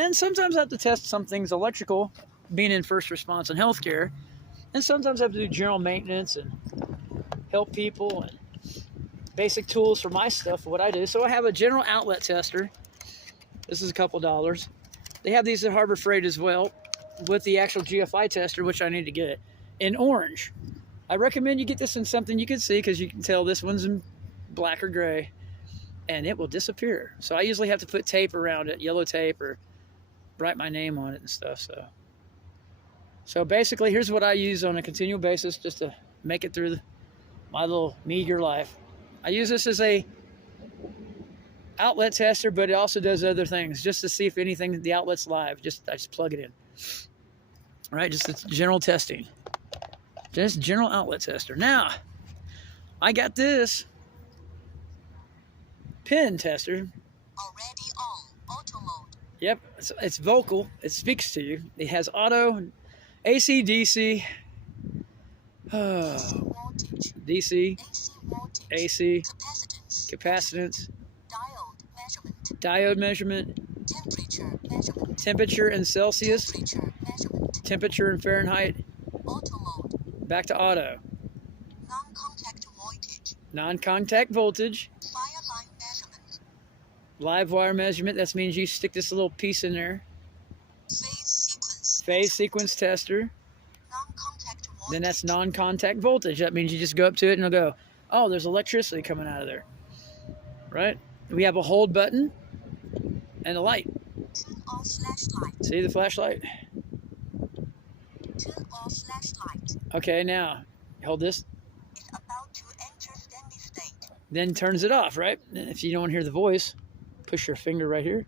And then sometimes I have to test some things electrical, being in first response and healthcare. And sometimes I have to do general maintenance and help people and basic tools for my stuff, what I do. So I have a general outlet tester. This is a couple dollars. They have these at Harbor Freight as well with the actual GFI tester, which I need to get in orange. I recommend you get this in something you can see, because you can tell this one's in black or gray, and it will disappear. So I usually have to put tape around it, yellow tape, or write my name on it and stuff. So basically, here's what I use on a continual basis just to make it through my little meager life. I use this as a outlet tester, but it also does other things just to see if anything, the outlet's live. I just plug it in. All right, just general testing. Just general outlet tester. Now, I got this pen tester. Already on auto mode. Yep, it's vocal. It speaks to you. It has auto, AC, DC, DC, AC, capacitance, diode measurement, temperature in Celsius, temperature in Fahrenheit, back to auto, non-contact voltage, live wire measurement. That means you stick this little piece in there. Phase sequence tester. Then that's non-contact voltage. That means you just go up to it and it'll go, oh, there's electricity coming out of there. Right? We have a hold button and a light. Turn off flashlight. See the flashlight? Turn off flashlight. Okay, now hold this. It's about to enter steady state. Then turns it off, right? And if you don't want to hear the voice, push your finger right here.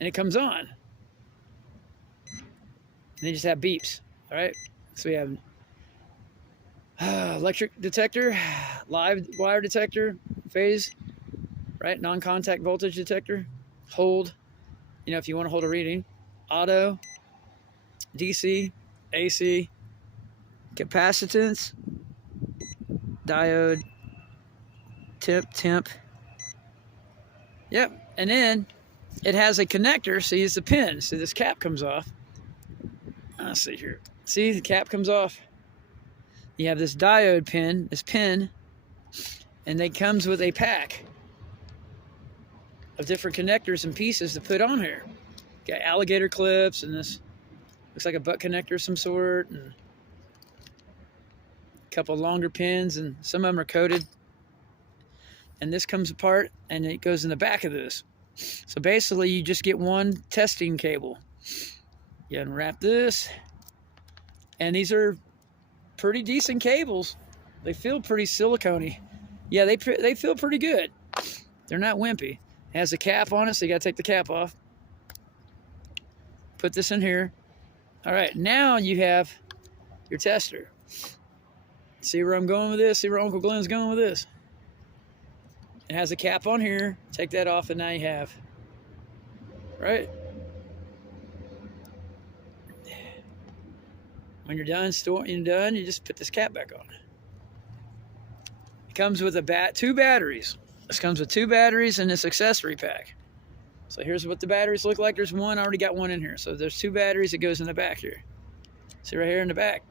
And it comes on. And they just have beeps, all right? So we have electric detector, live wire detector, phase, right? Non-contact voltage detector, hold, you know, if you want to hold a reading, auto, DC, AC, capacitance, diode, temp. Yep, and then it has a connector. See, it's a pin. See, this cap comes off. Let's see here. See, the cap comes off. You have this diode pin, this pin, and it comes with a pack of different connectors and pieces to put on here. Got alligator clips, and this looks like a butt connector of some sort, and a couple longer pins, and some of them are coated. And this comes apart, and it goes in the back of this. So basically, you just get one testing cable. You unwrap this, and these are pretty decent cables. They feel pretty silicone-y. Yeah, they feel pretty good. They're not wimpy. It has a cap on it, so you got to take the cap off. Put this in here. All right, now you have your tester. See where I'm going with this? See where Uncle Glenn's going with this? It has a cap on here. Take that off, and now you have, right? When you're done, you just put this cap back on. It comes with two batteries. This comes with 2 batteries in this accessory pack. So here's what the batteries look like. There's one, I already got one in here. So there's 2 batteries that goes in the back here. See right here in the back.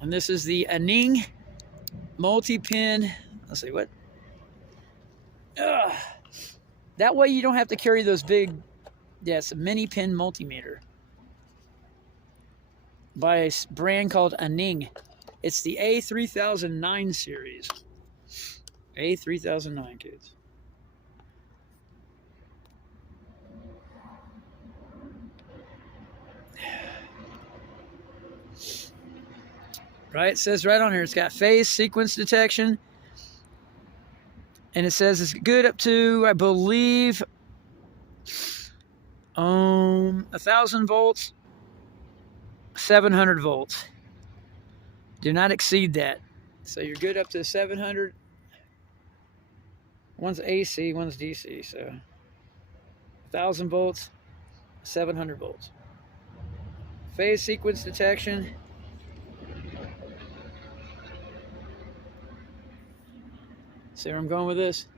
And this is the Aneeng multi-pen. Let's see, what? That way you don't have to carry those big, yeah, it's a mini pen multimeter by a brand called Aneeng. It's the A3009 series. A3009, kids. Right, it says right on here, it's got phase sequence detection. And it says it's good up to, I believe, 1,000 volts, 700 volts. Do not exceed that. So you're good up to 700. One's AC, one's DC. So 1,000 volts, 700 volts. Phase sequence detection. See where I'm going with this?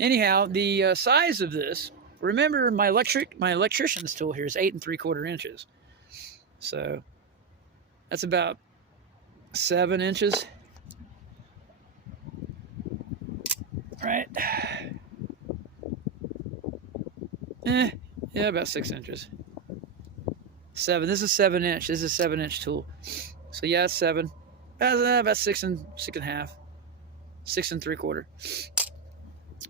Anyhow, the size of this, remember my electrician's tool here is 8 3/4 inches. So that's about 7 inches. Right? Yeah, about 6 inches. 7. This is 7 inch. This is a 7-inch tool. So yeah, it's 7. About 6 and 6.5. 6 3/4.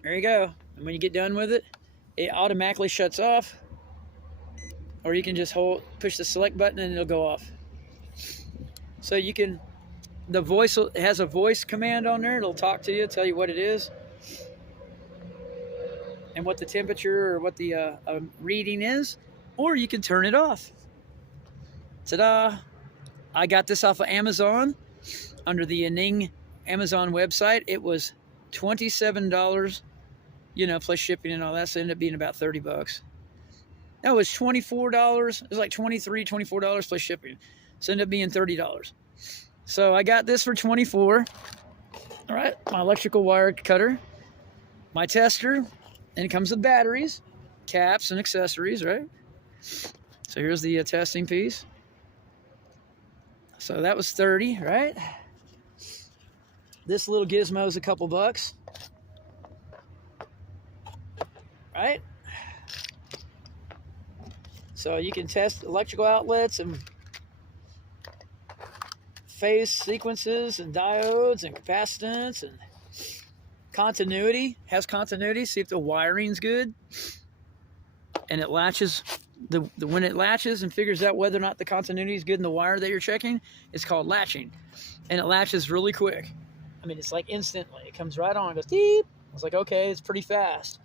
There you go. And when you get done with it, it automatically shuts off. Or you can just push the select button and it'll go off. So you can, it has a voice command on there. It'll talk to you, tell you what it is, and what the temperature or what the reading is. Or you can turn it off. Ta-da! I got this off of Amazon under the Aneeng Amazon website. It was $27, plus shipping and all that. So it ended up being about $30. No, it was $24. It was like $23, $24 plus shipping. So it ended up being $30. So I got this for $24. All right, my electrical wire cutter, my tester, and it comes with batteries, caps, and accessories, right? So here's the testing piece. So that was $30, right? This little gizmo is a couple bucks, right? So you can test electrical outlets and phase sequences and diodes and capacitance and continuity. Has continuity. See if the wiring's good. And it latches. When it latches and figures out whether or not the continuity is good in the wire that you're checking, it's called latching. And it latches really quick. I mean, it's like instantly. It comes right on and goes, beep. I was like, okay, it's pretty fast.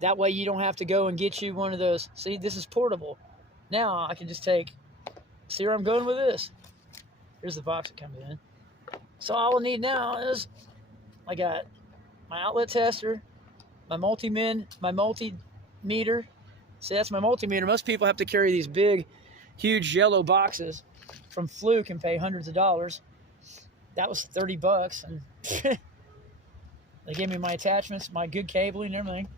That way you don't have to go and get you one of those. See, this is portable. Now I can just see where I'm going with this. Here's the box it comes in. So all I need now is, I got my outlet tester, my multimeter. See, that's my multimeter. Most people have to carry these big, huge yellow boxes from Fluke and pay hundreds of dollars. That was $30, and they gave me my attachments, my good cabling and everything.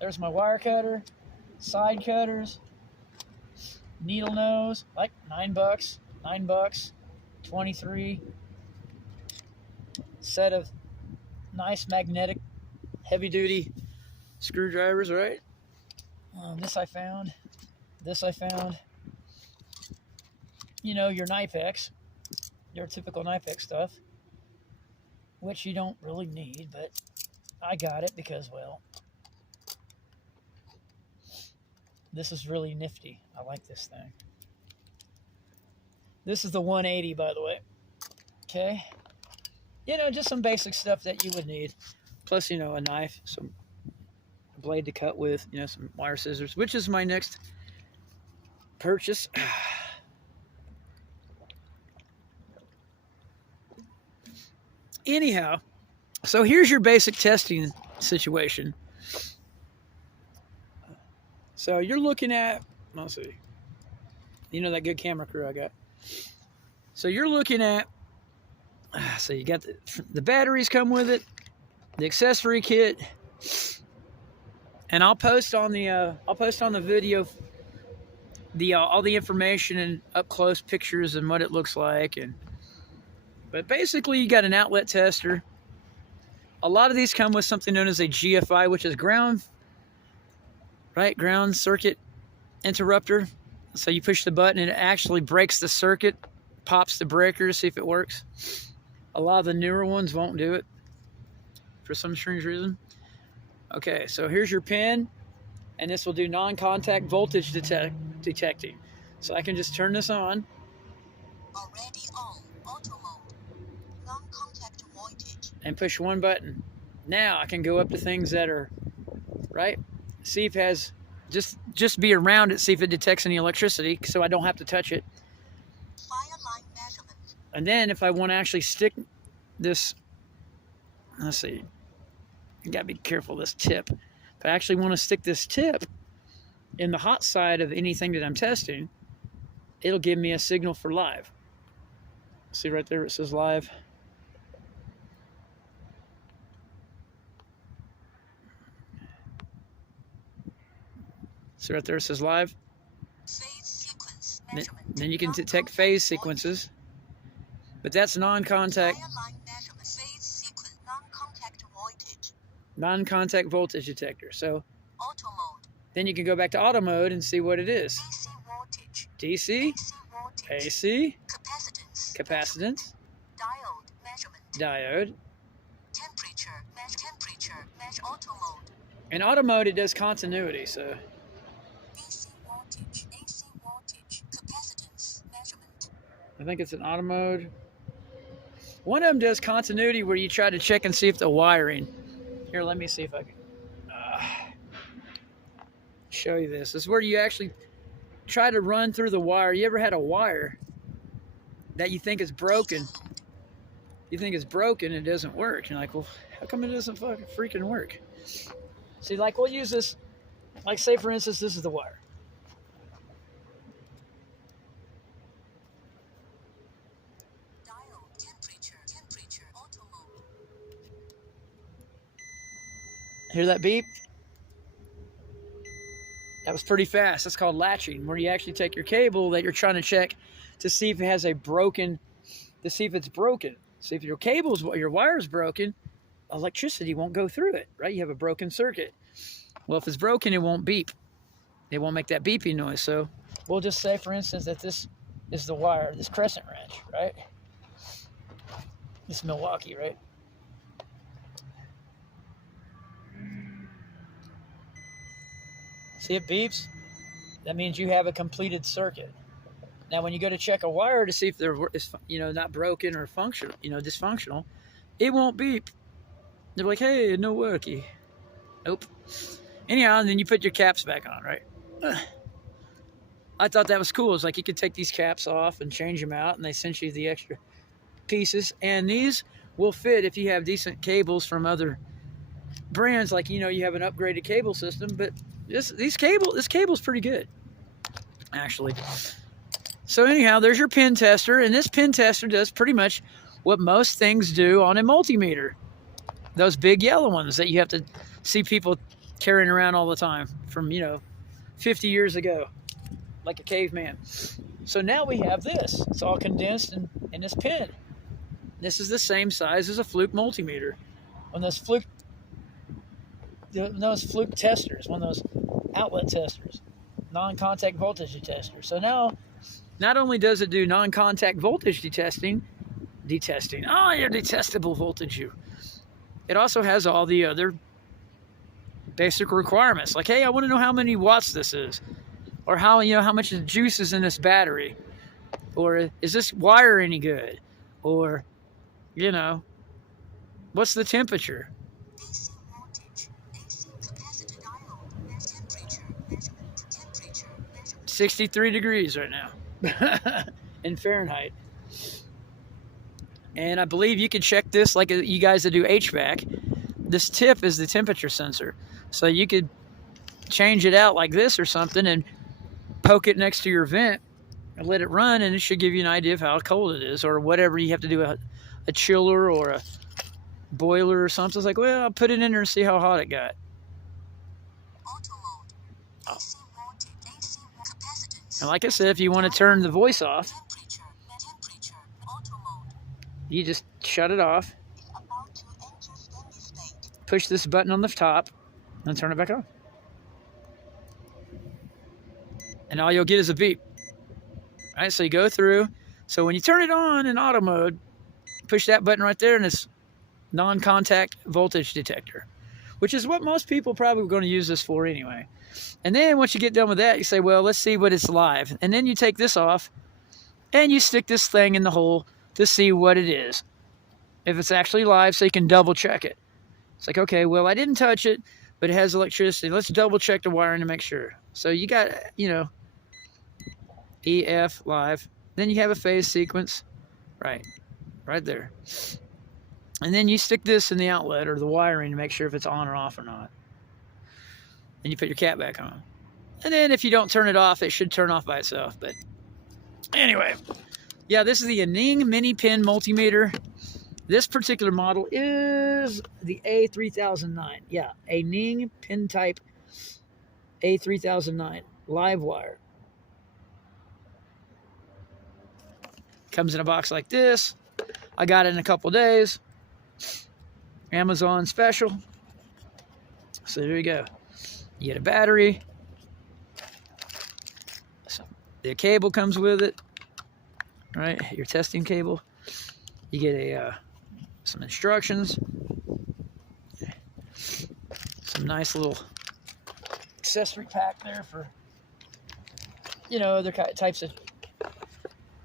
There's my wire cutter, side cutters, needle nose, like $9, 23. Set of nice magnetic, heavy-duty screwdrivers, right? This I found. Your Knipex, your typical Knipex stuff, which you don't really need, but I got it because, well, this is really nifty. I like this thing. This is the 180, by the way. Okay. Just some basic stuff that you would need. Plus, a knife, some blade to cut with, some wire scissors, which is my next purchase. Anyhow, so here's your basic testing situation. So you're looking at, let's see, that good camera crew I got. So you're looking at, so you got the batteries come with it, the accessory kit, and I'll post on the video all the information and up close pictures and what it looks like. But basically, you got an outlet tester. A lot of these come with something known as a GFI, which is ground circuit interrupter. So you push the button and it actually breaks the circuit, pops the breaker, see if it works. A lot of the newer ones won't do it for some strange reason. Okay, so here's your pin, and this will do non-contact voltage detecting. So I can just turn this on. Already on auto mode. Non-contact voltage. And push one button. Now I can go up to things that are, right? See if it has, just be around it, see if it detects any electricity, so I don't have to touch it. Fire line measurement. And then if I want to actually stick this, let's see, you gotta be careful of this tip. If I actually want to stick this tip in the hot side of anything that I'm testing, it'll give me a signal for live. See right there, it says live. See right there, it says live. Phase sequence measurement. Then you can detect phase sequences, but that's non-contact. Wireline measurement. Phase sequence. Non-contact voltage. Non-contact voltage detector. So Auto mode. then you can go back to auto mode and see what it is. DC voltage. DC, AC voltage. AC, Capacitance. capacitance, Diode measurement. diode. Temperature. Temperature. Auto mode. In auto mode, it does continuity. So DC voltage. AC voltage. Capacitance measurement. I think it's an auto mode. One of them does continuity where you try to check and see if the wiring. Here, let me see if I can show you this. This is where you actually try to run through the wire. You ever had a wire that you think is broken? You think it's broken and it doesn't work. You're like, well, how come it doesn't fucking freaking work? See, like we'll use this, like say for instance, this is the wire. Diode. Temperature. Auto mode. Hear that beep? That was pretty fast. That's called latching, where you actually take your cable that you're trying to check to see if it has a broken, to see if it's broken. See if your cable's, your wire's broken, electricity won't go through it, right? You have a broken circuit. Well, if it's broken, it won't beep. It won't make that beeping noise. So we'll just say, for instance, that this is the wire, this crescent wrench, right? This Milwaukee, right? See, it beeps. That means you have a completed circuit. Now, when you go to check a wire to see if they're, not broken or functional, dysfunctional, it won't beep. They're like, hey, no worky. Nope. Anyhow, and then you put your caps back on, right? I thought that was cool. It's like you could take these caps off and change them out, and they sent you the extra pieces. And these will fit if you have decent cables from other brands. Like, you have an upgraded cable system, but this cable's pretty good, actually. So anyhow, there's your pin tester, and this pin tester does pretty much what most things do on a multimeter. Those big yellow ones that you have to see people carrying around all the time from, 50 years ago, like a caveman. So now we have this. It's all condensed in this pin. This is the same size as a Fluke multimeter. When those Fluke testers, one of those outlet testers, non-contact voltage detector. So now, not only does it do non-contact voltage detesting, oh, you're detestable voltage, you. It also has all the other basic requirements. Like, hey, I want to know how many watts this is, or how much juice is in this battery, or is this wire any good, or, what's the temperature? AC voltage. AC capacitor diode. Temperature measurement. 63 degrees right now in Fahrenheit. And I believe you can check this, like you guys that do HVAC. This tip is the temperature sensor. So you could change it out like this or something and poke it next to your vent and let it run, and it should give you an idea of how cold it is, or whatever you have to do, a chiller or a boiler or something. It's like, well, I'll put it in there and see how hot it got. Auto mode. AC voltage. AC capacitance. And like I said, if you want to turn the voice off, Temperature. Auto mode. you just shut it off, Is about to enter steady state. push this button on the top, and turn it back on. And all you'll get is a beep. All right, so you go through. So when you turn it on in auto mode, push that button right there, and it's non-contact voltage detector, which is what most people probably are going to use this for anyway. And then once you get done with that, you say, well, let's see what it's live. And then you take this off, and you stick this thing in the hole to see what it is, if it's actually live, so you can double check it. It's like, okay, well, I didn't touch it, but it has electricity. Let's double check the wiring to make sure. So you got, EF live. Then you have a phase sequence, right there. And then you stick this in the outlet or the wiring to make sure if it's on or off or not. Then you put your cap back on. And then if you don't turn it off, it should turn off by itself. But anyway, Yeah, this is the Aneeng Mini Pen Multimeter. This particular model is the A3009. Yeah, Aneeng Pen Type A3009 live wire. Comes in a box like this. I got it in a couple days. Amazon special. So there you go. You get a battery. So the cable comes with it. Right, your testing cable. You get some instructions. Some nice little accessory pack there for, other types of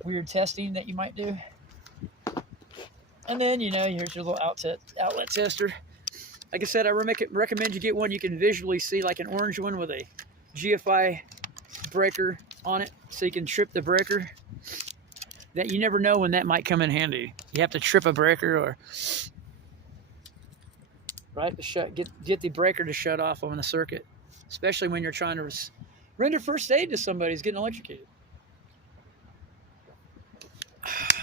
weird testing that you might do. And then, here's your little outlet tester. Like I said, I recommend you get one you can visually see, like an orange one with a GFI breaker on it, so you can trip the breaker. That you never know when that might come in handy. You have to trip a breaker or get the breaker to shut off on the circuit, especially when you're trying to render first aid to somebody who's getting electrocuted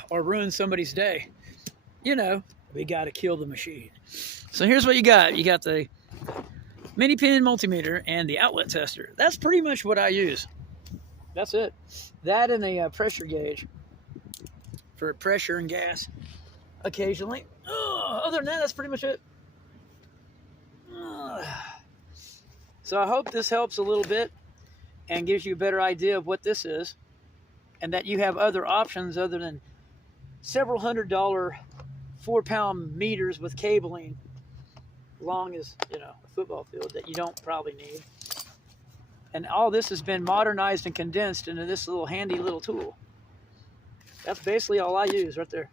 or ruin somebody's day. We got to kill the machine. So here's what you got. You got the mini pen multimeter and the outlet tester. That's pretty much what I use. That's it. That and a pressure gauge for pressure and gas occasionally. Other than that, that's pretty much it. So I hope this helps a little bit and gives you a better idea of what this is, and that you have other options other than several $100 4-pound meters with cabling long as a football field that you don't probably need. And all this has been modernized and condensed into this little handy little tool. That's basically all I use right there.